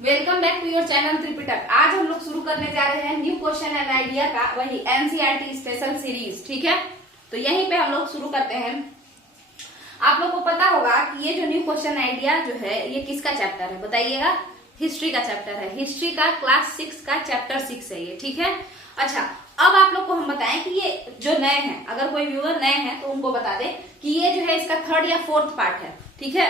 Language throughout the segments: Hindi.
Welcome back to your channel Tripitak. आज हम लोग शुरू करने जा रहे हैं न्यू क्वेश्चन एंड आइडिया का वही एनसीईआरटी स्पेशल सीरीज। ठीक है, तो यहीं पे हम लोग शुरू करते हैं। आप लोग को पता होगा कि ये जो न्यू क्वेश्चन आइडिया जो है ये किसका चैप्टर है, बताइएगा। हिस्ट्री का चैप्टर है। हिस्ट्री का क्लास 6 का चैप्टर 6 है ये। ठीक है, अच्छा अब आप लोग को हम बताएं कि ये जो नए हैं, अगर कोई व्यूअर नए हैं तो उनको बता दें कि ये जो है इसका 3rd या 4th पार्ट है। ठीक है,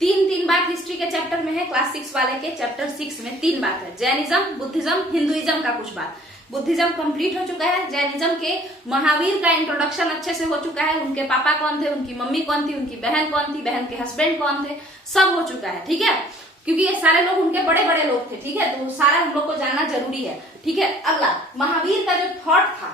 तीन बात हिस्ट्री के चैप्टर में है। क्लास 6 वाले के चैप्टर 6 में 3 बात है। जैनिज्म, बुद्धिज्म, हिंदुइज्म का कुछ बात। बुद्धिज्म कंप्लीट हो चुका है। जैनिज्म के महावीर का इंट्रोडक्शन अच्छे से हो चुका है। उनके पापा कौन थे, उनकी मम्मी कौन थी, उनकी बहन कौन थी, बहन के हस्बैंड कौन थे, सब हो चुका है। ठीक है, क्योंकि ये सारे लोग उनके बड़े बड़े लोग थे। ठीक है, तो सारा हम लोग को जानना जरूरी है। ठीक है, अगला महावीर का जो थॉट था,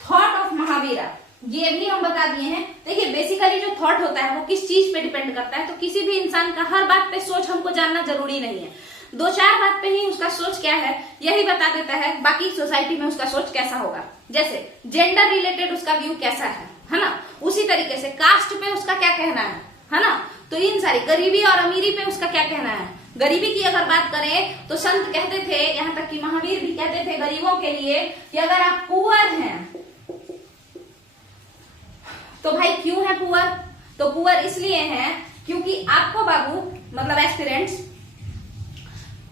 थॉट ऑफ महावीरा, ये भी हम बता दिए हैं। देखिए बेसिकली जो थॉट होता है वो किस चीज पे डिपेंड करता है, तो किसी भी इंसान का हर बात पे सोच हमको जानना जरूरी नहीं है। 2-4 बात पे ही उसका सोच क्या है यही बता देता है, बाकी सोसाइटी में उसका सोच कैसा होगा। जैसे जेंडर रिलेटेड उसका व्यू कैसा है ना, उसी तरीके से कास्ट पे उसका क्या कहना है ना। तो इन सारी गरीबी और अमीरी पे उसका क्या कहना है। गरीबी की अगर बात करें तो संत कहते थे, यहाँ तक कि महावीर भी कहते थे गरीबों के लिए कि अगर आप पुअर हैं तो भाई क्यों है पुअर, तो पुअर इसलिए है क्योंकि आपको बाबू मतलब एस्पिरेंट्स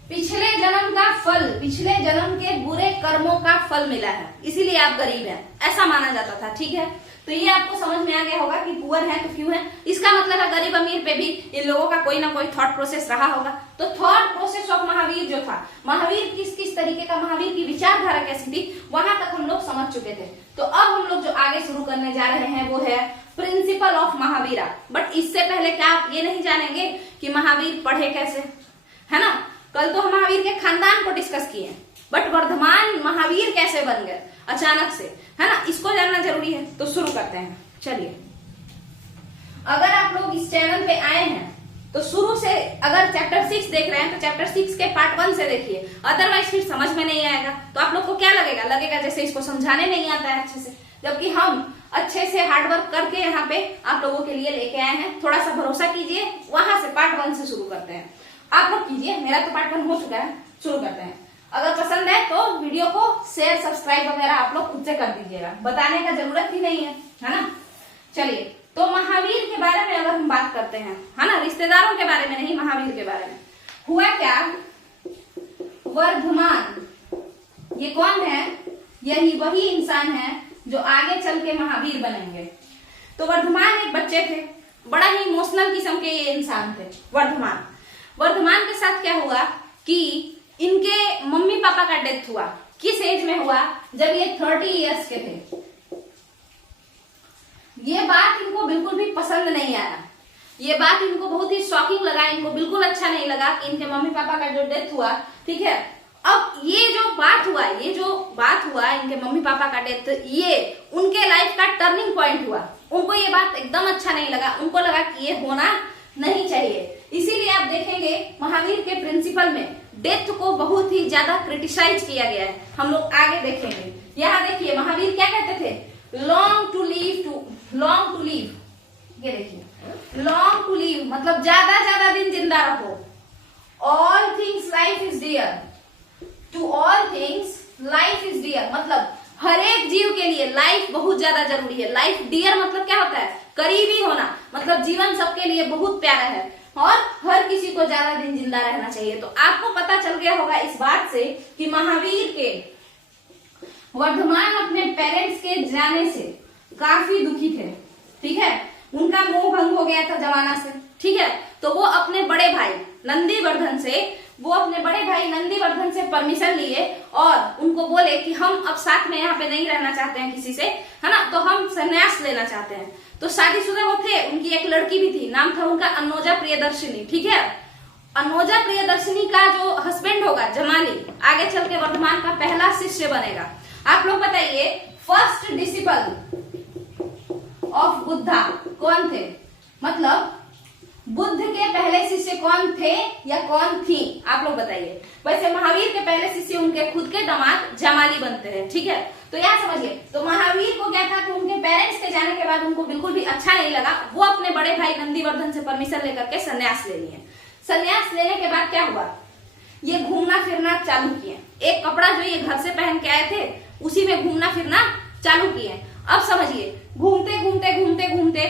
पिछले जन्म का फल, पिछले जन्म के बुरे कर्मों का फल मिला है, इसीलिए आप गरीब हैं, ऐसा माना जाता था। ठीक है, तो ये आपको समझ में आ गया होगा कि पुअर है तो क्यों है। इसका मतलब है गरीब अमीर पे भी इन लोगों का कोई ना कोई थॉट प्रोसेस रहा होगा। तो थॉट प्रोसेस ऑफ महावीर जो था, महावीर किस किस तरीके का, महावीर की विचारधारा कैसी थी, वहां तक हम लोग समझ चुके थे। तो अब हम लोग जो आगे शुरू करने जा रहे हैं वो है प्रिंसिपल ऑफ महावीरा। बट इससे पहले क्या आप ये नहीं जानेंगे कि महावीर पढ़े कैसे, है ना। कल तो हम महावीर के खानदान को डिस्कस किए, बट वर्धमान महावीर कैसे बन गए अचानक से, है ना, इसको जानना जरूरी है। तो शुरू करते हैं, चलिए। अगर आप लोग इस चैनल पे आए हैं तो शुरू से अगर चैप्टर 6 देख रहे हैं तो चैप्टर 6 के पार्ट 1 से देखिए, अदरवाइज फिर समझ में नहीं आएगा। तो आप लोग को क्या लगेगा जैसे इसको समझाने नहीं आता है अच्छे से, जबकि हम अच्छे से हार्डवर्क करके यहाँ पे आप लोगों के लिए लेके आए हैं। थोड़ा सा भरोसा कीजिए, वहां से पार्ट 1 से शुरू करते हैं। आप लोग कीजिए, मेरा तो पार्ट 1 हो चुका है। शुरू करते हैं। अगर पसंद है तो वीडियो को शेयर सब्सक्राइब वगैरह आप लोग खुद से कर दीजिएगा, बताने का जरूरत ही नहीं है ना। चलिए, तो महावीर के बारे में अगर हम बात करते हैं, है ना, रिश्तेदारों के बारे में नहीं, महावीर के बारे में। हुआ क्या, वर्धमान ये कौन है, यही वही इंसान है जो आगे चल के महावीर बनेंगे। तो वर्धमान एक बच्चे थे, बड़ा ही इमोशनल किस्म के ये इंसान थे। वर्धमान के साथ क्या हुआ कि इनके मम्मी पापा का डेथ हुआ। किस एज में हुआ, जब ये 30 इयर्स के थे। ये बात इनको बिल्कुल भी पसंद नहीं आया, ये बात इनको बहुत ही शॉकिंग लगा, इनको बिल्कुल अच्छा नहीं लगा कि इनके मम्मी पापा का जो डेथ हुआ। ठीक है, अब ये जो बात हुआ इनके मम्मी पापा का डेथ, ये उनके लाइफ का टर्निंग पॉइंट हुआ। उनको ये बात एकदम अच्छा नहीं लगा, उनको लगा कि ये होना नहीं चाहिए। इसीलिए आप देखेंगे महावीर के प्रिंसिपल में डेथ को बहुत ही ज्यादा क्रिटिसाइज किया गया है। हम लोग आगे देखेंगे। यहाँ देखिए महावीर क्या कहते थे, लॉन्ग टू लीव। ये देखिए लॉन्ग टू लीव मतलब ज्यादा दिन जिंदा रहो। All things life is dear, to all things life is dear मतलब हर एक जीव के लिए लाइफ बहुत ज्यादा जरूरी है। लाइफ डियर मतलब क्या होता है, करीबी होना, मतलब जीवन सबके लिए बहुत प्यारा है और हर किसी को ज्यादा दिन जिंदा रहना चाहिए। तो आपको पता चल गया होगा इस बात से कि महावीर के वर्धमान अपने पेरेंट्स के जाने से काफी दुखी थे। ठीक है, उनका मोह भंग हो गया था जमाना से। ठीक है, तो वो अपने बड़े भाई नंदीवर्धन से परमिशन लिए और उनको बोले कि हम अब साथ में यहाँ पे नहीं रहना चाहते हैं किसी से, है ना, तो हम संन्यास लेना चाहते हैं। तो शादीशुदा वो थे, उनकी एक लड़की भी थी, नाम था उनका अनोजा प्रियदर्शिनी। ठीक है, अनोजा प्रियदर्शिनी का जो हस्बैंड होगा जमाली, आगे चल के वर्धमान का पहला शिष्य बनेगा। आप लोग बताइए फर्स्ट डिसिपल ऑफ बुद्धा कौन थे, मतलब बुद्ध के पहले शिष्य कौन थे या कौन थी, आप लोग बताइए। वैसे महावीर के पहले शिष्य उनके खुद के दामाद जमाली बनते हैं। ठीक है, तो यहाँ समझिए, तो महावीर को क्या था कि उनके पेरेंट्स के जाने के बाद उनको बिल्कुल भी अच्छा नहीं लगा। वो अपने बड़े भाई नंदीवर्धन से परमिशन लेकर के संन्यास ले लिए। संन्यास लेने के बाद क्या हुआ ये घूमना फिरना चालू किए। एक कपड़ा जो ये घर से पहन के आए थे उसी में घूमना फिरना चालू किए। अब समझिए, घूमते घूमते घूमते घूमते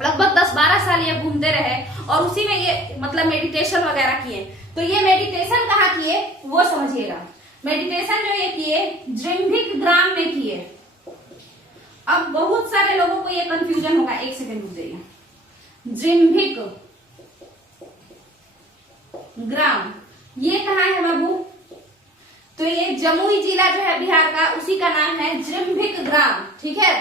लगभग 10-12 साल ये घूमते रहे और उसी में ये मतलब मेडिटेशन वगैरह किए। तो ये मेडिटेशन कहाँ किए वो समझिएगा। मेडिटेशन जो ये किए जिम्भिक ग्राम में किए। अब बहुत सारे लोगों को ये कंफ्यूजन होगा, एक सेकंड रुक जाइए। जिम्भिक ग्राम ये कहाँ है बाबू? तो ये जमुई जिला जो है बिहार का, उसी का नाम है जिम्भिक ग्राम। ठीक है,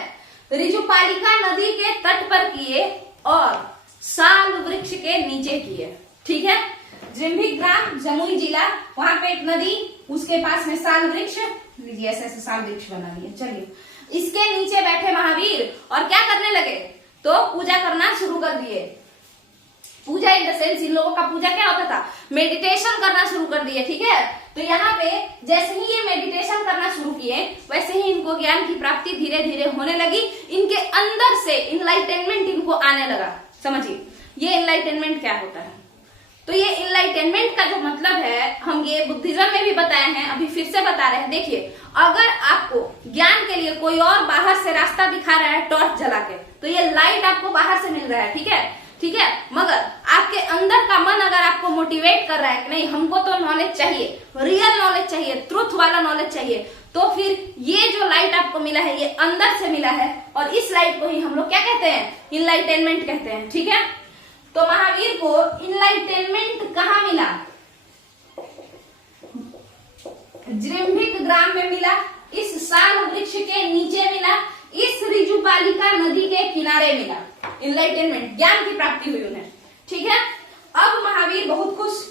रिजुपालिका नदी के तट पर किए और साल वृक्ष के नीचे किए। ठीक है, जिम्भिक ग्राम जमुई जिला, वहां पे एक नदी, उसके पास में साल वृक्ष, लीजिए ऐसे ऐसे साल वृक्ष बना लिया। चलिए, इसके नीचे बैठे महावीर और क्या करने लगे? तो पूजा करना शुरू कर दिए। पूजा इन द सेंस, इन लोगों का पूजा क्या होता था? मेडिटेशन करना शुरू कर दिए। ठीक है, तो यहाँ पे जैसे ही ये मेडिटेशन करना शुरू किए वैसे ही इनको ज्ञान की प्राप्ति धीरे धीरे होने लगी। इनके अंदर से इनलाइटेनमेंट इनको आने लगा। समझिए ये इनलाइटेनमेंट क्या होता है। तो ये इनलाइटेनमेंट का जो मतलब है, हम ये बुद्धिज्म में भी बताए हैं, अभी फिर से बता रहे हैं। देखिए, अगर आपको ज्ञान के लिए कोई और बाहर से रास्ता दिखा रहा है टॉर्च जला के, तो ये लाइट आपको बाहर से मिल रहा है। ठीक है, ठीक है, मगर आपके अंदर का मन अगर आपको मोटिवेट कर रहा है कि नहीं हमको तो नॉलेज चाहिए, रियल नॉलेज चाहिए, ट्रुथ वाला नॉलेज चाहिए, तो फिर ये जो लाइट आपको मिला है ये अंदर से मिला है और इस लाइट को ही हम लोग क्या कहते हैं? इनलाइटेनमेंट कहते हैं। ठीक है, तो महावीर को इनलाइटेनमेंट कहाँ मिला? जिम्भिक ग्राम में मिला, इस साल वृक्ष के नीचे मिला, इस रिजुपालिका नदी के किनारे मिला। इनलाइटेनमेंट, ज्ञान की प्राप्ति हुई उन्हें। ठीक है, अब महावीर बहुत खुश,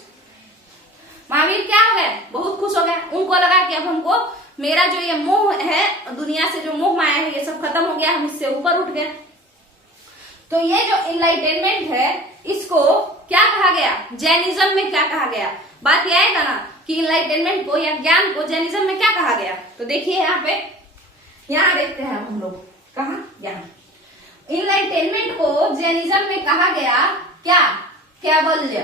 महावीर क्या हो गए? बहुत खुश हो गए। उनको लगा कि अब हमको मेरा जो ये मोह है, दुनिया से जो मोह माया है, ये सब खत्म हो गया, हम इससे ऊपर उठ गए। तो ये जो इनलाइटेनमेंट है इसको क्या कहा गया? जैनिज्म में क्या कहा गया? बात यह आएगा ना कि इनलाइटेनमेंट को या ज्ञान को जैनिज्म में क्या कहा गया। तो देखिए यहाँ पे, यहाँ देखते हैं हम लोग, कहा? यहाँ इनलाइटेनमेंट को जैनिज्म में कहा गया क्या? कैवल्य।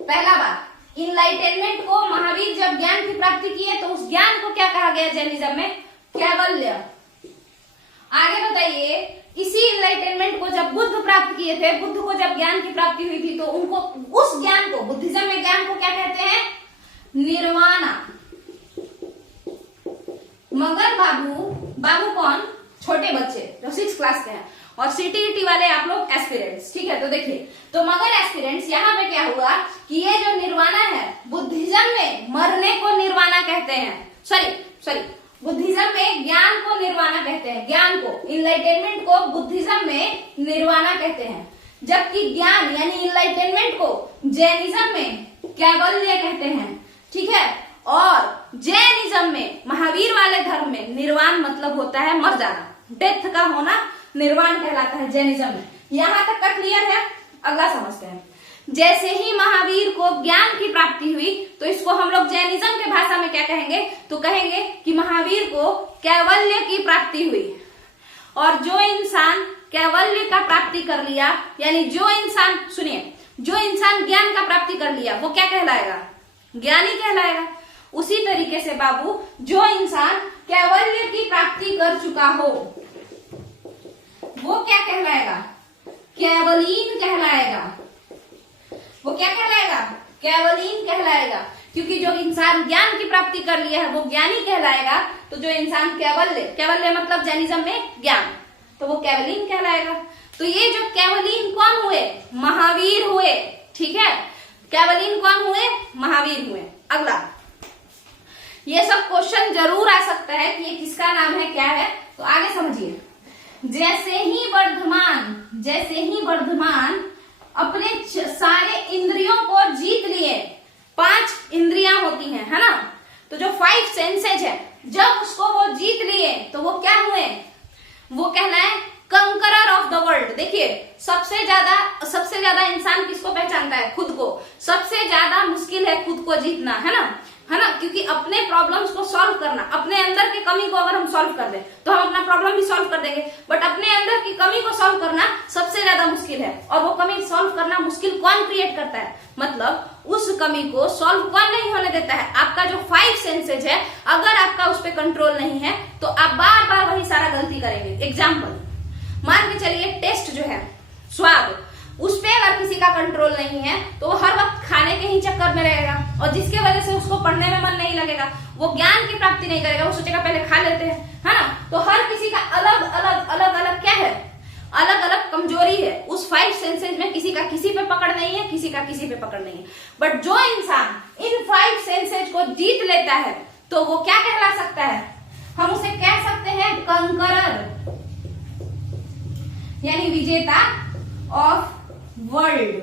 पहला बात, इनलाइटेनमेंट को महावीर जब ज्ञान की प्राप्ति किए तो उस ज्ञान को क्या कहा गया जैनिज्म में? कैवल्य। आगे बताइए, इसी इनलाइटेनमेंट को जब बुद्ध प्राप्त किए थे, बुद्ध को जब ज्ञान की प्राप्ति हुई थी, तो उनको उस ज्ञान को, बुद्धिज्म में ज्ञान को क्या कहते हैं? निर्वाणा। मगर बाबू कौन? छोटे बच्चे जो 6 क्लास के हैं, और सीटीईटी वाले आप लोग एस्पिरेंट्स। ठीक है, तो देखिए, तो मगर एस्पिरेंट्स यहाँ पे क्या हुआ कि ये जो निर्वाणा है, बुद्धिज्म में मरने को निर्वाणा कहते हैं। सॉरी, बुद्धिज्म में ज्ञान को निर्वाणा कहते हैं। ज्ञान को, इनलाइटेनमेंट को बुद्धिज्म में निर्वाणा कहते हैं, जबकि ज्ञान यानी इनलाइटेनमेंट को जैनिज्म में कैवल्य कहते हैं। ठीक है, और जैनिज्म में, महावीर वाले धर्म में निर्वाण मतलब होता है मर जाना, डेथ का होना निर्वाण कहलाता है जैनिज्म में। यहां तक का क्लियर है? अगला समझते हैं। जैसे ही महावीर को ज्ञान की प्राप्ति हुई तो इसको हम लोग जैनिज्म के भाषा में क्या कहेंगे? तो कहेंगे कि महावीर को कैवल्य की प्राप्ति हुई। और जो इंसान कैवल्य का प्राप्ति कर लिया, यानी जो इंसान, सुनिए, जो इंसान ज्ञान का प्राप्ति कर लिया वो क्या कहलाएगा? ज्ञानी कहलाएगा। उसी तरीके से बाबू, जो इंसान कैवल्य की प्राप्ति कर चुका हो वो क्या कहलाएगा? कैवलीन कहलाएगा। वो क्या कहलाएगा? कैवलीन कहलाएगा। क्योंकि जो इंसान ज्ञान की प्राप्ति कर लिया है वो ज्ञानी कहलाएगा, तो जो इंसान कैवल्य मतलब जैनिज्म में ज्ञान, तो वो कैवलीन कहलाएगा। तो ये जो कैवलीन कौन हुए? महावीर हुए। ठीक है, कैवलीन कौन हुए? महावीर हुए। अगला, ये सब क्वेश्चन जरूर आ सकता है कि ये किसका नाम है, क्या है, तो आगे समझिए। जैसे ही वर्धमान अपने सारे इंद्रियों को जीत लिए, 5 इंद्रियां होती हैं, है ना, तो जो 5 सेंसेज है, जब उसको वो जीत लिए तो वो क्या हुए? वो कहलाए कंकरर ऑफ द वर्ल्ड। देखिए, सबसे ज्यादा इंसान किसको पहचानता है? खुद को। सबसे ज्यादा मुश्किल है खुद को जीतना, है ना, क्योंकि अपने प्रॉब्लम्स को सॉल्व करना, अपने अंदर की कमी को अगर हम सॉल्व कर दें तो हम अपना प्रॉब्लम भी सॉल्व कर देंगे, बट अपने अंदर की कमी को सॉल्व करना सबसे ज्यादा मुश्किल है। और वो कमी सॉल्व करना मुश्किल कौन कौन क्रिएट करता है, मतलब उस कमी को सॉल्व कौन नहीं होने देता है, आपका जो 5 सेंसेज है, अगर आपका उस पर कंट्रोल नहीं है तो आप बार बार वही सारा गलती करेंगे। एग्जाम्पल मान के चलिए, टेस्ट जो है, स्वाद, उस पे अगर किसी का कंट्रोल नहीं है तो वो हर वक्त खाने के ही चक्कर में रहेगा, और जिसके वजह से उसको पढ़ने में मन नहीं लगेगा, वो ज्ञान की प्राप्ति नहीं करेगा, वो सोचेगा पहले खा लेते हैं, है ना। तो हर किसी का अलग अलग अलग अलग क्या है, अलग अलग कमजोरी है। उस 5 सेंसेज में किसी का किसी पे पकड़ नहीं है, किसी का किसी पे पकड़ नहीं है। बट जो इंसान इन 5 सेंसेज को जीत लेता है तो वो क्या कहला सकता है, हम उसे कह सकते हैं कंकरर, यानी विजेता ऑफ वर्ल्ड,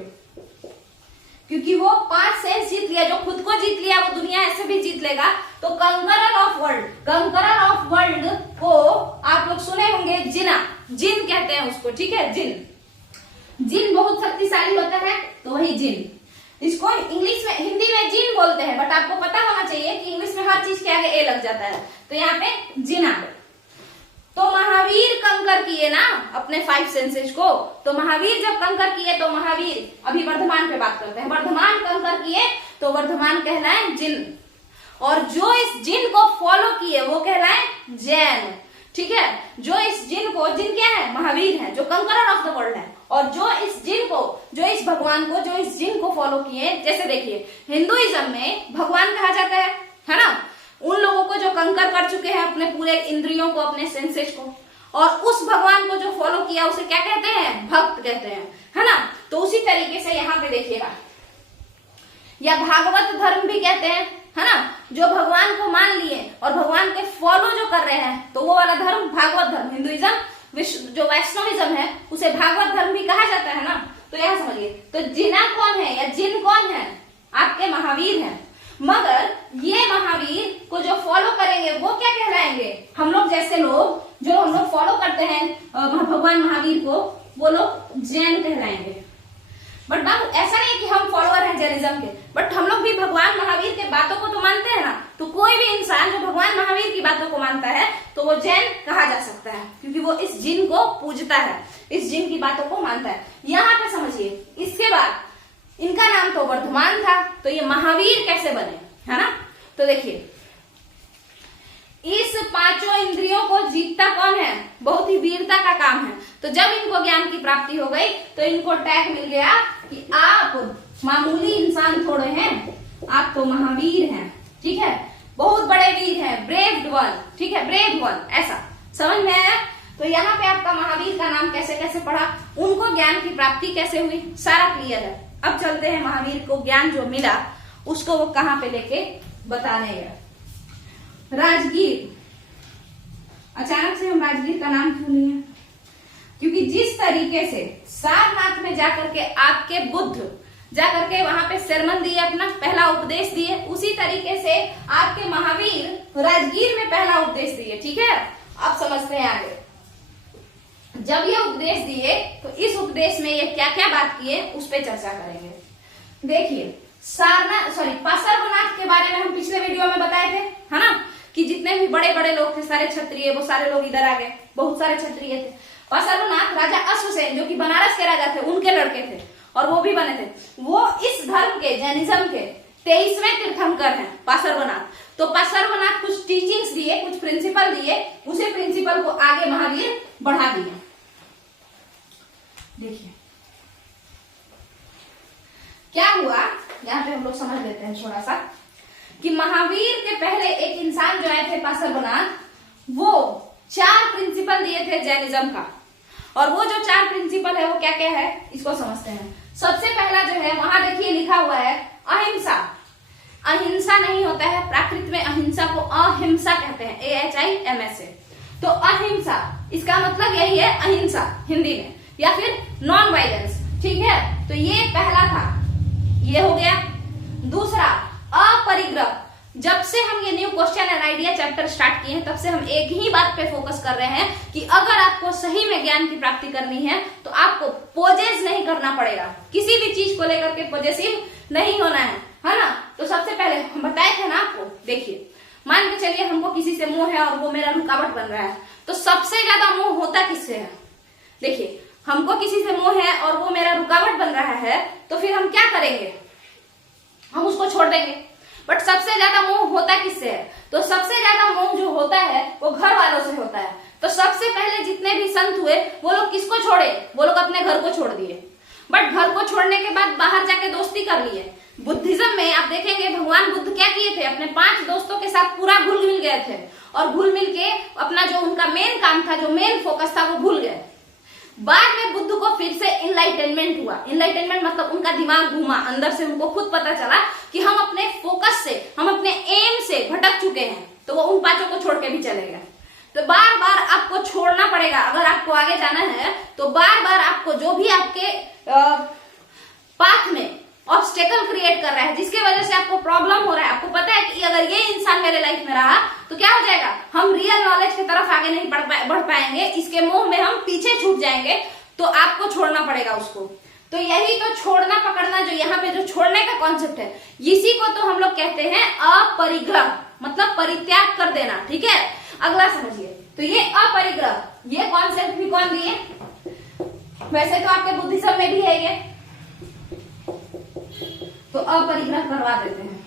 क्योंकि वो 5 सेंस जीत लिया। जो खुद को जीत लिया वो दुनिया ऐसे भी जीत लेगा। तो कंकरर ऑफ वर्ल्ड, कंकरर ऑफ वर्ल्ड को आप लोग सुने होंगे जिना, जिन कहते हैं उसको, ठीक है। जिन, जिन बहुत शक्तिशाली होता है तो वही जिन। इसको इंग्लिश में, हिंदी में जिन बोलते हैं, बट आपको पता होना चाहिए कि इंग्लिश में हर चीज के आगे ए लग जाता है, तो यहाँ पे जिना। तो महावीर कंकर किए ना अपने 5 सेंसेज को, तो महावीर जब कंकर किए तो महावीर, अभी वर्धमान पे बात करते हैं, वर्धमान कंकर किए तो वर्धमान कहलाए जिन, और जो इस जिन को फॉलो किए वो कहलाए जैन, ठीक है। जो इस जिन को, जिन क्या है, महावीर है, जो कंकरर ऑफ द वर्ल्ड है, और जो इस जिन को, जो इस भगवान को, जो इस जिन को फॉलो किए, जैसे देखिए हिंदुइज्म में भगवान कहा जाता है ना, उन लोगों को जो कंकर कर चुके हैं अपने पूरे इंद्रियों को, अपने सेंसेज को, और उस भगवान को जो फॉलो किया उसे क्या कहते हैं, भक्त कहते हैं, है ना। तो उसी तरीके से यहाँ पे देखिएगा, या भागवत धर्म भी कहते हैं, है ना, जो भगवान को मान लिए और भगवान के फॉलो जो कर रहे हैं, तो वो वाला धर्म भागवत धर्म। हिंदुइज्म, जो वैष्णविज्म है, उसे भागवत धर्म भी कहा जाता है ना। तो यहाँ समझिए, तो जिना कौन है या जिन कौन है, आपके महावीर हैं। मगर ये महावीर को जो फॉलो करेंगे वो क्या कहलाएंगे, हम लोग जैसे लोग जो हम लोग फॉलो करते हैं भगवान महावीर को, वो लोग जैन कहलाएंगे। बट बाबू ऐसा नहीं कि हम फॉलोअर हैं जैनिज्म के, बट हम लोग भी भगवान महावीर के बातों को तो मानते हैं ना। तो कोई भी इंसान जो भगवान महावीर की बातों को मानता है तो वो जैन कहा जा सकता है, क्योंकि वो इस जिन को पूजता है, इस जिन की बातों को मानता है। यहाँ पे समझिए, इसके बाद इनका नाम तो वर्धमान था, तो ये महावीर कैसे बने, है ना। तो देखिए, इस 5 इंद्रियों को जीतता कौन है, बहुत ही वीरता का काम है। तो जब इनको ज्ञान की प्राप्ति हो गई तो इनको टैग मिल गया कि आप मामूली इंसान थोड़े हैं, आप तो महावीर हैं, ठीक है, बहुत बड़े वीर हैं, ब्रेव वन, ठीक है, ब्रेव वन, ऐसा समझ में आया। तो यहाँ पे आपका महावीर का नाम कैसे कैसे पढ़ा, उनको ज्ञान की प्राप्ति कैसे हुई, सारा क्लियर है। अब चलते हैं महावीर को ज्ञान जो मिला उसको वो कहाँ पे लेके बताने गए। राजगीर, अचानक से हम राजगीर का नाम क्यों लिए, क्योंकि जिस तरीके से सारनाथ में जाकर के आपके बुद्ध जाकर के वहां पे सरमन दिए, अपना पहला उपदेश दिए, उसी तरीके से आपके महावीर राजगीर में पहला उपदेश दिए, ठीक है। अब समझते हैं आगे। जब ये उपदेश दिए तो इस उपदेश में ये क्या क्या बात किए उस पर चर्चा करेंगे। देखिए, पार्श्वनाथ के बारे में हम पिछले वीडियो में बताए थे, है ना, कि जितने भी बड़े बड़े लोग थे सारे क्षत्रिय, वो सारे लोग इधर आ गए, बहुत सारे क्षत्रिय थे। पार्श्वनाथ राजा अश्वसेन जो कि बनारस के राजा थे, उनके लड़के थे और वो भी बने थे। वो इस धर्म के, जैनिज्म के 23वें तीर्थंकर हैं पार्श्वनाथ। तो पार्श्वनाथ कुछ टीचिंग्स दिए, कुछ प्रिंसिपल दिए, उसे प्रिंसिपल को आगे महावीर बढ़ा दिए। देखिए क्या हुआ, यहाँ पे हम लोग समझ लेते हैं थोड़ा सा, कि महावीर के पहले एक इंसान जो आए थे पार्श्वनाथ, वो 4 प्रिंसिपल दिए थे जैनिज्म का। और वो जो 4 प्रिंसिपल है वो क्या क्या है, इसको समझते हैं। सबसे पहला जो है, वहां देखिए लिखा हुआ है अहिंसा। अहिंसा नहीं होता है, प्राकृत में अहिंसा को अहिंसा कहते हैं, AHIMSA। तो अहिंसा, इसका मतलब यही है अहिंसा हिंदी में, या फिर नॉन वायलेंस, ठीक है। तो ये पहला था, ये हो गया। दूसरा अपरिग्रह। जब से हम ये new question and idea chapter start किए हैं तब से हम एक ही बात पे फोकस कर रहे हैं कि अगर आपको सही में ज्ञान की प्राप्ति करनी है तो आपको पोजेस नहीं करना पड़ेगा, किसी भी चीज को लेकर के पॉजेसिव नहीं होना है ना। तो सबसे पहले हम बताए थे ना आपको, देखिए मान के चलिए हमको किसी से मोह है और वो मेरा रुकावट बन रहा है, तो सबसे ज्यादा मोह होता किससे है। देखिए हमको किसी से मोह है और वो मेरा रुकावट बन रहा है, तो फिर हम क्या करेंगे, हम उसको छोड़ देंगे। बट सबसे ज्यादा मोह होता किससे है, तो सबसे ज्यादा मोह जो होता है वो घर वालों से होता है। तो सबसे पहले जितने भी संत हुए वो लोग किसको छोड़े, वो लोग अपने घर को छोड़ दिए। बट घर को छोड़ने के बाद बाहर जाके दोस्ती कर लिए। बुद्धिज्म में आप देखेंगे भगवान बुद्ध क्या किए थे, अपने 5 दोस्तों के साथ पूरा घुल मिल गए थे और घुल मिल के अपना जो उनका मेन काम था, जो मेन फोकस था, वो भूल गए। बाद में बुद्ध को फिर से इनलाइटनमेंट हुआ। इनलाइटनमेंट मतलब उनका दिमाग घूमा, अंदर से उनको खुद पता चला कि हम अपने फोकस से, हम अपने एम से भटक चुके हैं, तो वो उन 5 को छोड़ के भी चले गए। तो बार बार आपको छोड़ना पड़ेगा। अगर आपको आगे जाना है तो बार बार आपको जो भी आपके पाथ में ऑब्स्टेकल क्रिएट कर रहा है, जिसके वजह से आपको प्रॉब्लम हो रहा है, आपको पता है कि अगर ये इंसान मेरे लाइफ में रहा तो क्या हो जाएगा, हम रियल नॉलेज की तरफ आगे नहीं बढ़ पाएंगे, इसके मोह में हम पीछे छूट जाएंगे, तो आपको छोड़ना पड़ेगा उसको। तो यही तो छोड़ना पकड़ना, जो यहाँ पे जो छोड़ने का कॉन्सेप्ट है, इसी को तो हम लोग कहते हैं अपरिग्रह, मतलब परित्याग कर देना। ठीक है, अगला समझिए। तो ये अपरिग्रह, ये कॉन्सेप्ट भी कौन दिए, वैसे तो आपके बुद्धिज्म में भी है ये, तो अपरिग्रह करवा देते हैं।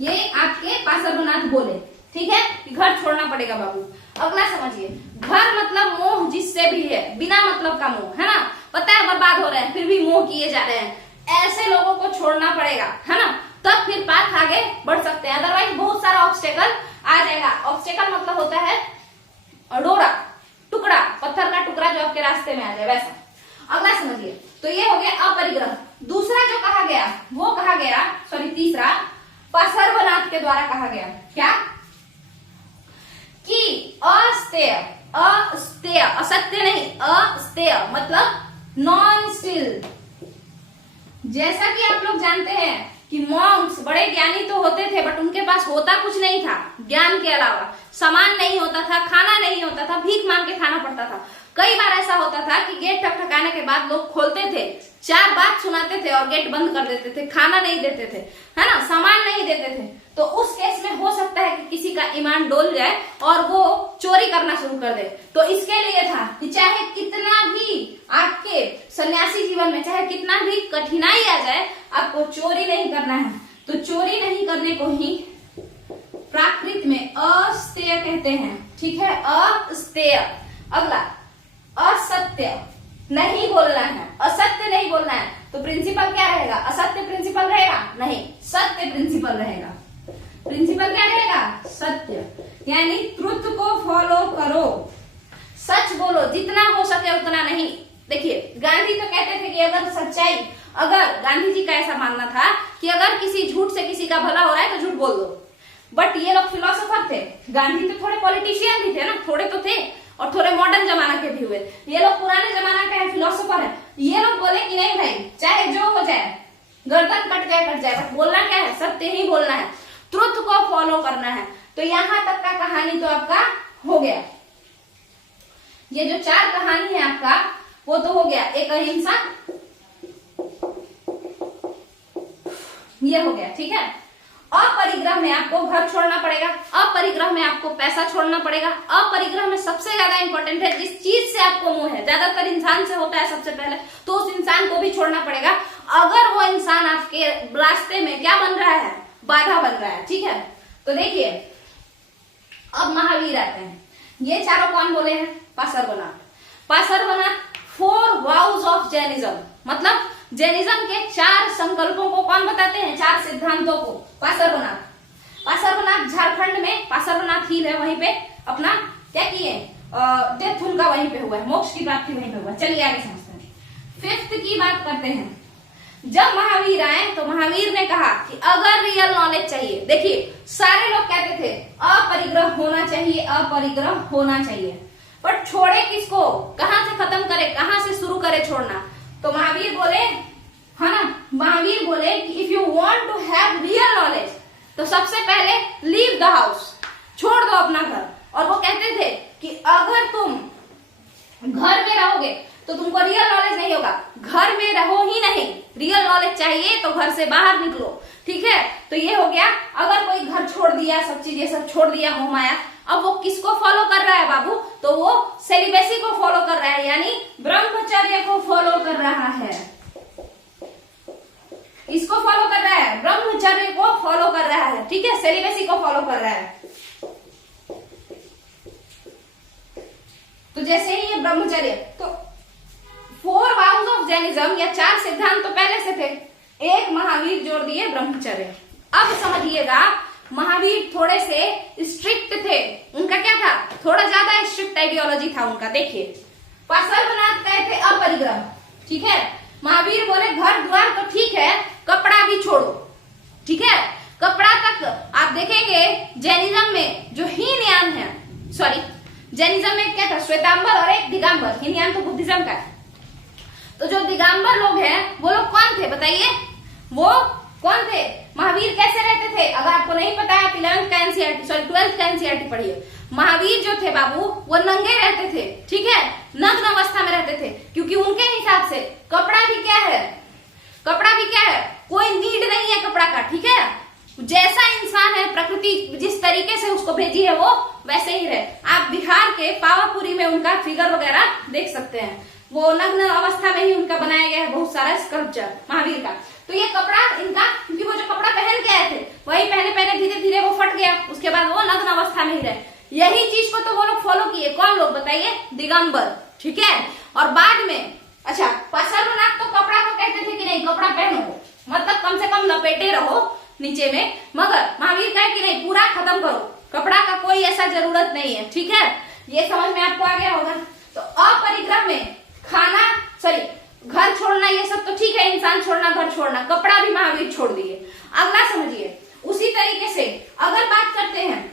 ये आपके पार्श्वनाथ बोले, ठीक है, कि घर छोड़ना पड़ेगा बाबू। अगला समझिए, घर मतलब मोह जिससे भी है, बिना मतलब का मोह, है ना, पता है बर्बाद हो रहे हैं फिर भी मोह किए जा रहे हैं, ऐसे लोगों को छोड़ना पड़ेगा, है ना, तब फिर पाथ आगे बढ़ सकते हैं। अदरवाइज बहुत सारा ऑब्स्टेकल आ जाएगा। ऑब्स्टेकल मतलब होता है डोरा, टुकड़ा, पत्थर का टुकड़ा जो आपके रास्ते में आ जाए, वैसा। अगला समझिए, तो ये हो गया अपरिग्रह। दूसरा जो कहा गया वो कहा गया, सॉरी तीसरा, पार्श्वनाथ के द्वारा कहा गया क्या, कि अस्तेय, अस्तेय, असत्य नहीं, अस्तेय मतलब नॉन स्टिल। जैसा कि आप लोग जानते हैं कि मॉन्क्स बड़े ज्ञानी तो होते थे, बट उनके पास होता कुछ नहीं था ज्ञान के अलावा, सामान नहीं होता था, खाना नहीं होता था, भीख मांग के खाना पड़ता था। कई बार ऐसा होता था कि गेट ठकठकाने के बाद लोग खोलते थे, 4 बात सुनाते थे और गेट बंद कर देते थे, खाना नहीं देते थे, है ना, सामान नहीं देते थे। तो उस केस में हो सकता है कि किसी का ईमान डोल जाए और वो चोरी करना शुरू कर दे। तो इसके लिए था कि चाहे कितना भी आपके सन्यासी जीवन में, चाहे कितना भी कठिनाई आ जाए, आपको चोरी नहीं करना है। तो चोरी नहीं करने को ही प्राकृत में अस्तेय कहते हैं। ठीक है, अस्तेय। अगला, असत्य नहीं बोलना है, असत्य नहीं बोलना है। तो प्रिंसिपल क्या रहेगा, असत्य प्रिंसिपल रहेगा नहीं, सत्य प्रिंसिपल रहेगा। प्रिंसिपल क्या रहेगा, सत्य, यानी ट्रुथ को फॉलो करो, सच बोलो, जितना हो सके उतना नहीं। देखिए गांधी तो कहते थे कि अगर सच्चाई, अगर गांधी जी का ऐसा मानना था कि अगर किसी झूठ से किसी का भला हो रहा है तो झूठ बोल दो। बट ये लोग फिलोसोफर थे, गांधी तो थोड़े पॉलिटिशियन भी थे ना, थोड़े तो थे, और थोड़े मॉडर्न जमाना के भी हुए। ये लोग पुराने जमाना के हैं, फिलोसोफर है। ये लोग बोले कि नहीं भाई, चाहे जो हो जाए, गर्दन कट जाए, बट बोलना क्या है, सत्य ही बोलना है, ट्रुथ को फॉलो करना है। तो यहां तक का कहानी तो आपका हो गया। ये जो 4 कहानी है आपका, वो तो हो गया। एक अहिंसा, ये हो गया, ठीक है। अपरिग्रह में आपको घर छोड़ना पड़ेगा, अपरिग्रह में आपको पैसा छोड़ना पड़ेगा, अपरिग्रह में सबसे ज्यादा इंपॉर्टेंट है जिस चीज से आपको मोह है, ज्यादातर इंसान से होता है सबसे पहले, तो उस इंसान को भी छोड़ना पड़ेगा। अगर वो इंसान आपके रास्ते में क्या बन रहा है, बाधा बन रहा है। ठीक है, तो देखिए अब महावीर आते हैं। ये चारों कौन बोले हैं, पार्श्वनाथ। पार्श्वनाथ 4 वाउज ऑफ जैनिज्म, मतलब जैनिज्म के 4 संकल्पों को कौन बताते हैं, 4 सिद्धांतों को, पार्श्वनाथ। पार्श्वनाथ झारखंड में पार्श्वनाथ हिल है, वहीं पे अपना क्या किए, डेथ उनका वहीं पे हुआ है, मोक्ष की प्राप्ति वहीं पे हुआ है। चलिए आगे समझते हैं। 5th की बात करते हैं। जब महावीर आए तो महावीर ने कहा कि अगर रियल नॉलेज चाहिए, देखिए सारे लोग कहते थे अपरिग्रह होना चाहिए, अपरिग्रह होना चाहिए, पर छोड़े किसको, कहां से खत्म करे, कहां से शुरू करे छोड़ना। तो महावीर बोले, है ना, महावीर बोले कि if you want to have real knowledge तो सबसे पहले लीव द हाउस, छोड़ दो अपना घर। और वो कहते थे कि अगर तुम घर में रहोगे तो तुमको रियल नॉलेज नहीं होगा, घर में रहो ही नहीं, रियल नॉलेज चाहिए तो घर से बाहर निकलो। ठीक है, तो ये हो गया। अगर कोई घर छोड़ दिया, सब चीजें सब छोड़ दिया, मोह माया, अब वो किसको फॉलो कर रहा है बाबू? तो वो सेलिबेसी को फॉलो कर रहा है, यानी ब्रह्मचर्य को फॉलो कर रहा है। इसको फॉलो कर रहा है, ब्रह्मचर्य को फॉलो कर रहा है, ठीक है, सेलिबेसी को फॉलो कर रहा है। तो जैसे ही ये ब्रह्मचर्य, तो 4 vows ऑफ जैनिज्म या 4 सिद्धांत तो पहले से थे, एक महावीर जोड़ दिए ब्रह्मचर्य। अब समझिएगा, महावीर थोड़े से स्ट्रिक्ट थे, उनका क्या था, थोड़ा ज्यादा स्ट्रिक्ट आइडियोलॉजी था उनका। देखिए, पार्श्वनाथ कहे थे अपरिग्रह, ठीक है, महावीर बोले घर द्वार तो ठीक है, कपड़ा भी छोड़ो, ठीक है, कपड़ा तक। आप देखेंगे जैनिज्म में जो हीनयान है, सॉरी जैनिज्म में क्या था, श्वेतांबर और एक दिगंबर, हीनयान तो बुद्धिज्म का है। तो जो दिगंबर लोग हैं वो लोग कौन थे बताइए, वो कौन थे? महावीर कैसे रहते थे? अगर आपको नहीं पता है, 11th का एनसीईआरटी, सॉरी 12th का एनसीईआरटी पढ़िए। महावीर जो थे बाबू, वो नंगे रहते थे, ठीक है, नग्न अवस्था में रहते थे, क्योंकि उनके हिसाब से कपड़ा भी क्या है, कपड़ा भी क्या है, कोई नीड नहीं है कपड़ा का, ठीक है, जैसा इंसान है, प्रकृति जिस तरीके से उसको भेजी है वो वैसे ही रहे। आप बिहार के पावापुरी में उनका फिगर वगैरह देख सकते हैं, वो नग्न अवस्था में ही उनका बनाया गया है बहुत सारा स्कल्पचर महावीर का। तो ये कपड़ा इनका, क्योंकि वो जो कपड़ा पहन के आए थे वही पहने पहने धीरे धीरे वो फट गया, उसके बाद वो नग्न अवस्था में ही रहे। यही चीज को तो वो लोग फॉलो किए, कौन लोग बताइए, दिगंबर, ठीक है। और बाद में अच्छा, पार्श्वनाथ तो कपड़ा को कहते थे कि नहीं कपड़ा पहनो, मतलब कम से कम लपेटे रहो नीचे में, मगर महावीर कहे कि नहीं पूरा खत्म करो, कपड़ा का कोई ऐसा जरूरत नहीं है, ठीक है, ये समझ में आपको आ गया होगा। तो अपरिग्रह में खाना, सॉरी घर छोड़ना ये सब तो ठीक है, इंसान छोड़ना, घर छोड़ना, कपड़ा भी महावीर छोड़ दिए। अगला समझिए, उसी तरीके से अगर बात करते हैं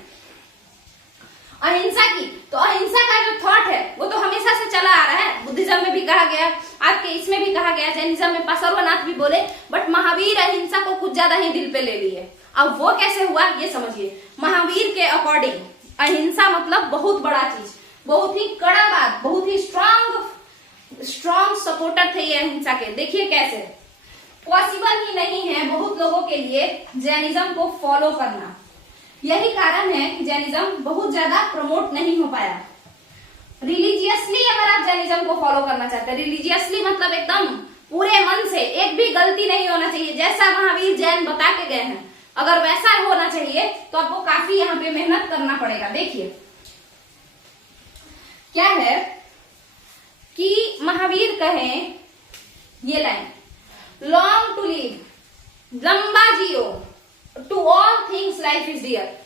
अहिंसा की, तो अहिंसा का जो थॉट है वो तो हमेशा से चला आ रहा है, बुद्धिज्म में भी कहा गया, आपके इसमें भी कहा गया, जैनिज्म में पार्श्वनाथ भी बोले, बट महावीर अहिंसा को कुछ ज्यादा ही दिल पे ले लिए। अब वो कैसे हुआ ये समझिए, महावीर के अकॉर्डिंग अहिंसा मतलब बहुत बड़ा चीज, बहुत ही कड़ा बात, बहुत ही स्ट्रॉन्ग सपोर्टर थे ये अहिंसा के। देखिए कैसे पॉसिबल ही नहीं है बहुत लोगों के लिए जैनिज्म को फॉलो करना, यही कारण है कि जैनिज्म बहुत ज्यादा प्रमोट नहीं हो पाया। रिलीजियसली अगर आप जैनिज्म को फॉलो करना चाहते हैं, रिलीजियसली मतलब एकदम पूरे मन से, एक भी गलती नहीं होना चाहिए, जैसा महावीर जैन बता के गए हैं अगर वैसा होना चाहिए तो आपको काफी यहाँ पे मेहनत करना पड़ेगा। देखिए क्या है कि महावीर कहें ये लाइन, लॉन्ग टू लिव, लंबा जियो, to all things life is dear.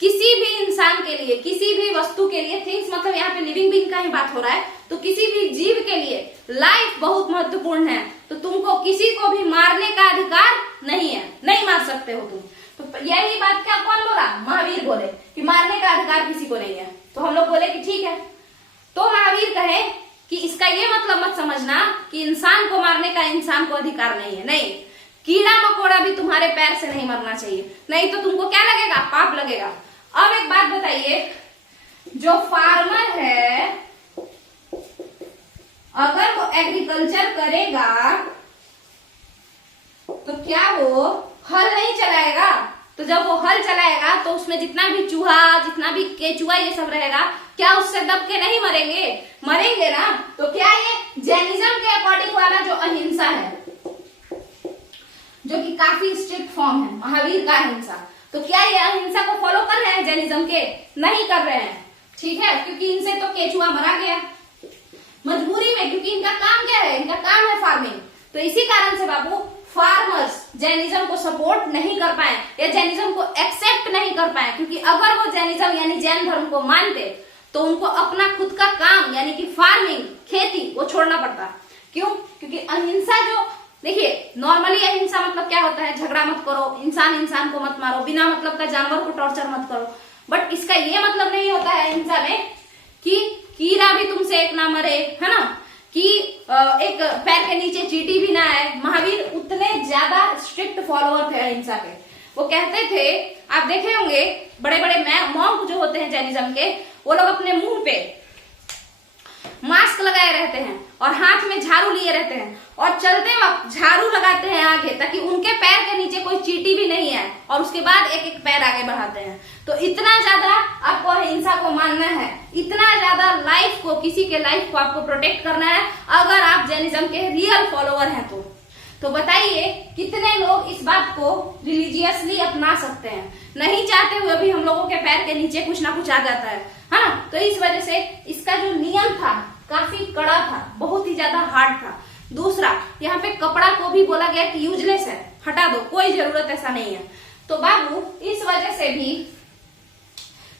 किसी भी इंसान के लिए, किसी भी वस्तु के लिए, थिंग्स मतलब यहाँ पे लिविंग बीइंग का ही बात हो रहा है, तो किसी भी जीव के लिए लाइफ बहुत महत्वपूर्ण है, तो तुमको किसी को भी मारने का अधिकार नहीं है, नहीं मार सकते हो तुम। तो यही बात क्या कौन बोला, महावीर बोले कि मारने का अधिकार किसी को नहीं है। तो हम लोग बोले कि ठीक है, तो महावीर कहे कि इसका ये मतलब मत समझना कि इंसान को मारने का इंसान को अधिकार नहीं है, नहीं, कीड़ा मकोड़ा भी तुम्हारे पैर से नहीं मरना चाहिए, नहीं तो तुमको क्या लगेगा, पाप लगेगा। अब एक बात बताइए, जो फार्मर है अगर वो एग्रीकल्चर करेगा तो क्या वो हल नहीं चलाएगा? तो जब वो हल चलाएगा तो उसमें जितना भी चूहा, जितना भी केचुआ ये सब रहेगा, क्या उससे दब के नहीं मरेंगे? मरेंगे ना। तो क्या ये जैनिज्म के अकॉर्डिंग वाला जो अहिंसा है, जो कि काफी स्ट्रिक्ट फॉर्म है महावीर का अहिंसा, तो क्या ये अहिंसा को फॉलो कर रहे हैं जैनिज्म के? नहीं कर रहे हैं, ठीक है, क्योंकि इनसे तो केचुआ मरा गया मजबूरी में, क्योंकि इनका काम क्या है, इनका काम है फार्मिंग। तो इसी कारण से बाबू फार्मर्स जैनिज्म को सपोर्ट नहीं कर पाए या जैनिज्म को एक्सेप्ट नहीं कर पाए, क्योंकि अगर वो जैनिज्म यानी जैन धर्म को मानते तो उनको अपना खुद का काम यानी कि फार्मिंग, खेती, वो छोड़ना पड़ता। क्यों? क्योंकि अहिंसा जो, देखिए नॉर्मली अहिंसा मतलब क्या होता है, झगड़ा मत करो, इंसान इंसान को मत मारो, बिना मतलब का जानवर को टॉर्चर मत करो, बट इसका ये मतलब नहीं होता है अहिंसा में कि कीड़ा भी तुमसे एक ना मरे, है ना, कि एक पैर के नीचे चींटी भी ना आए। महावीर उतने ज्यादा स्ट्रिक्ट फॉलोअर थे अहिंसा के। वो कहते थे, आप देखे होंगे बड़े बड़े मॉन्क जो होते हैं जैनिज्म के, वो लोग अपने मुंह पे मास्क लगाए रहते हैं और हाथ में झाड़ू लिए रहते हैं और चलते वक्त झाड़ू लगाते हैं आगे, ताकि उनके पैर के नीचे कोई चींटी भी नहीं है, और उसके बाद एक एक पैर आगे बढ़ाते हैं। तो इतना ज्यादा आपको अहिंसा को मानना है, इतना ज्यादा लाइफ को, किसी के लाइफ को आपको प्रोटेक्ट करना है अगर आप जैनिज्म के रियल फॉलोअर हैं तो बताइए कितने लोग इस बात को रिलीजियसली अपना सकते हैं। नहीं चाहते हुए भी हम लोगों के पैर के नीचे कुछ ना कुछ आ जाता है ना। तो इस वजह से इसका जो नियम था काफी कड़ा था, बहुत ही ज्यादा हार्ड था। दूसरा, यहाँ पे कपड़ा को भी बोला गया कि यूजलेस है, हटा दो, कोई जरूरत ऐसा नहीं है। तो बाबू इस वजह से भी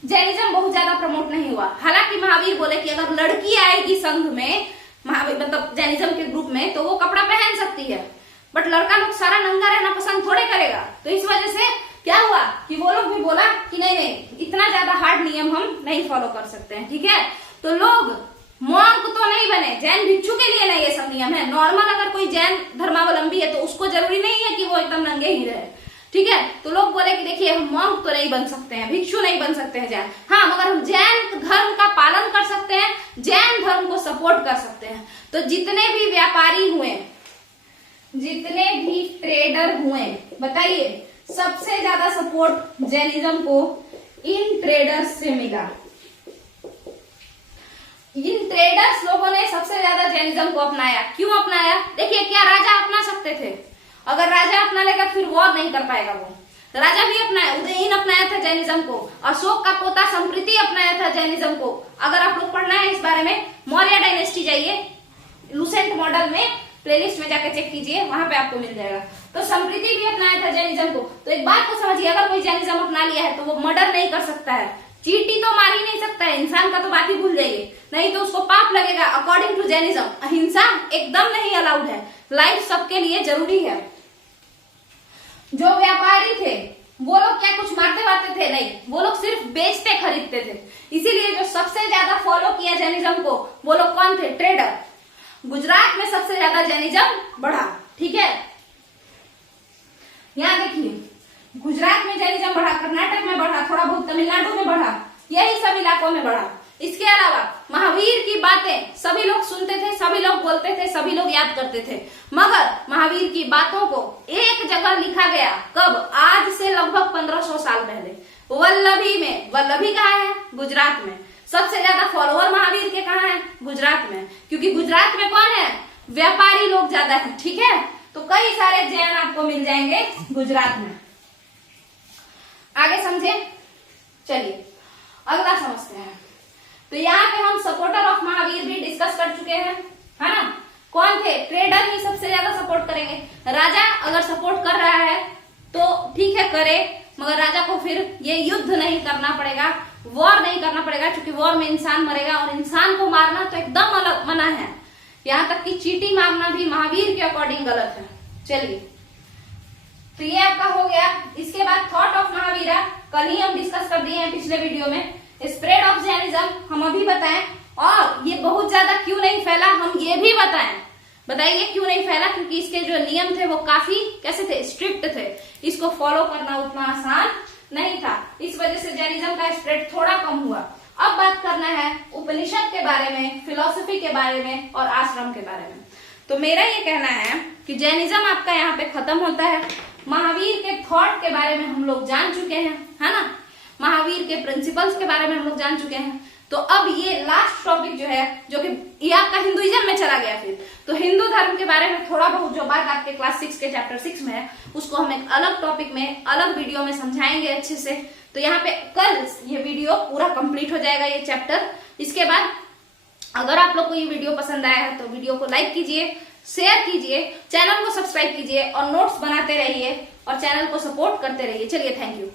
जैनिज्म बहुत ज्यादा प्रमोट नहीं हुआ। हालांकि महावीर बोले कि अगर लड़की आएगी संघ में, महावीर मतलब जैनिज्म के ग्रुप में, तो वो कपड़ा पहन सकती है, बट लड़का लोग सारा नंगा रहना पसंद थोड़े करेगा। तो इस वजह से क्या हुआ कि वो लोग भी बोला कि नहीं, इतना ज्यादा हार्ड नियम हम नहीं फॉलो कर सकते हैं, ठीक है। तो लोग मॉन्क तो नहीं बने, जैन भिक्षु के लिए नहीं ये सब नियम है। नॉर्मल अगर कोई जैन धर्मावलंबी है तो उसको जरूरी नहीं है कि वो एकदम नंगे ही रहे, ठीक है। तो लोग बोले कि देखिए हम मॉन्क तो नहीं बन सकते हैं, भिक्षु नहीं बन सकते हैं जैन, हाँ मगर हम जैन धर्म का पालन कर सकते हैं, जैन धर्म को सपोर्ट कर सकते हैं। तो जितने भी व्यापारी हुए, जितने भी ट्रेडर हुए, बताइए सबसे ज्यादा सपोर्ट जैनिज्म को इन ट्रेडर्स से मिला। इन ट्रेडर्स लोगों ने सबसे ज्यादा जैनिज्म को अपनाया। क्यों अपनाया? देखिए, क्या राजा अपना सकते थे? अगर राजा अपना लेगा फिर वॉर नहीं कर पाएगा वो। राजा भी अपनाया, उदयन अपनाया था जैनिज्म को, अशोक का पोता संप्रीति अपनाया था जैनिज्म को। अगर आप लोग पढ़ना है इस बारे में, मौर्य डायनेस्टी जाइए, लुसेंट मॉडल में प्लेलिस्ट में जाकर चेक कीजिए, वहां पे आपको मिल जाएगा। तो संप्रीति भी अपनाया था जैनिज्म को। तो एक बात को समझिए, अगर कोई जैनिज्म अपना लिया है तो वो मर्डर नहीं कर सकता है, चींटी तो मार ही नहीं सकता है, इंसान का तो बात ही भूल जाइए, नहीं तो उसको पाप लगेगा। अकॉर्डिंग टू जैनिज्म अहिंसा एकदम नहीं अलाउड है, लाइफ सबके लिए जरूरी है। जो व्यापारी थे वो लोग क्या कुछ मारते वारते थे? नहीं, वो लोग सिर्फ बेचते खरीदते थे। इसीलिए जो सबसे ज्यादा फॉलो किया जैनिज्म को वो लोग कौन थे? ट्रेडर। गुजरात में सबसे ज्यादा जैनिज्म बढ़ा, ठीक है। यहाँ देखिए, गुजरात में जैनिज्म बढ़ा, कर्नाटक में बढ़ा, थोड़ा बहुत तमिलनाडु में बढ़ा, यही सब इलाकों में बढ़ा। इसके अलावा महावीर की बातें सभी लोग सुनते थे, सभी लोग बोलते थे, सभी लोग याद करते थे, मगर महावीर की बातों को एक जगह लिखा गया। कब? आज से लगभग 1500 साल पहले, वल्लभी में। वल्लभी कहाँ है? गुजरात में। सबसे ज्यादा फॉलोअर महावीर के कहाँ है? गुजरात में, क्योंकि गुजरात में कौन है? व्यापारी लोग ज्यादा है, ठीक है। तो कई सारे जैन आपको मिल जाएंगे गुजरात में। आगे समझे? चलिए अगला समझते हैं। तो यहाँ पे हम सपोर्टर ऑफ महावीर भी डिस्कस कर चुके हैं, है ना। कौन थे? ट्रेडर ही सबसे ज्यादा सपोर्ट करेंगे। राजा अगर सपोर्ट कर रहा है तो ठीक है करे, मगर राजा को फिर ये युद्ध नहीं करना पड़ेगा, वॉर नहीं करना पड़ेगा, क्योंकि वॉर में इंसान मरेगा और इंसान को मारना तो एकदम अलग मना है। यहाँ तक कि चींटी मारना भी महावीर के अकॉर्डिंग गलत है। चलिए, तो ये आपका हो गया। इसके बाद थॉट ऑफ महावीरा कल ही हम डिस्कस कर दिए हैं पिछले वीडियो में। स्प्रेड ऑफ जैनिज्म हम अभी बताएं, और ये बहुत ज्यादा क्यों नहीं फैला हम ये भी बताएं। बताइए क्यों नहीं फैला? क्योंकि इसके जो नियम थे वो काफी कैसे थे? स्ट्रिक्ट थे, इसको फॉलो करना उतना आसान नहीं था। इस वजह से जैनिज्म का स्प्रेड थोड़ा कम हुआ। अब बात करना है उपनिषद के बारे में, फिलॉसफी के बारे में और आश्रम के बारे में। तो मेरा ये कहना है कि जैनिज्म आपका यहाँ पे खत्म होता है। महावीर के थॉट के बारे में हम लोग जान चुके हैं, है ना। महावीर के प्रिंसिपल्स के बारे में हम लोग जान चुके हैं। तो अब ये लास्ट टॉपिक जो है, जो कि ये आपका हिंदुइज्म में चला गया। फिर तो हिंदू धर्म के बारे में थोड़ा बहुत जो बात आपके क्लास 6 के चैप्टर 6 में है, उसको हम एक अलग टॉपिक में, अलग वीडियो में समझाएंगे अच्छे से। तो यहाँ पे कल ये वीडियो पूरा कंप्लीट हो जाएगा, ये चैप्टर। इसके बाद अगर आप लोग को ये वीडियो पसंद आया है तो वीडियो को लाइक कीजिए, शेयर कीजिए, चैनल को सब्सक्राइब कीजिए और नोट्स बनाते रहिए और चैनल को सपोर्ट करते रहिए। चलिए, थैंक यू।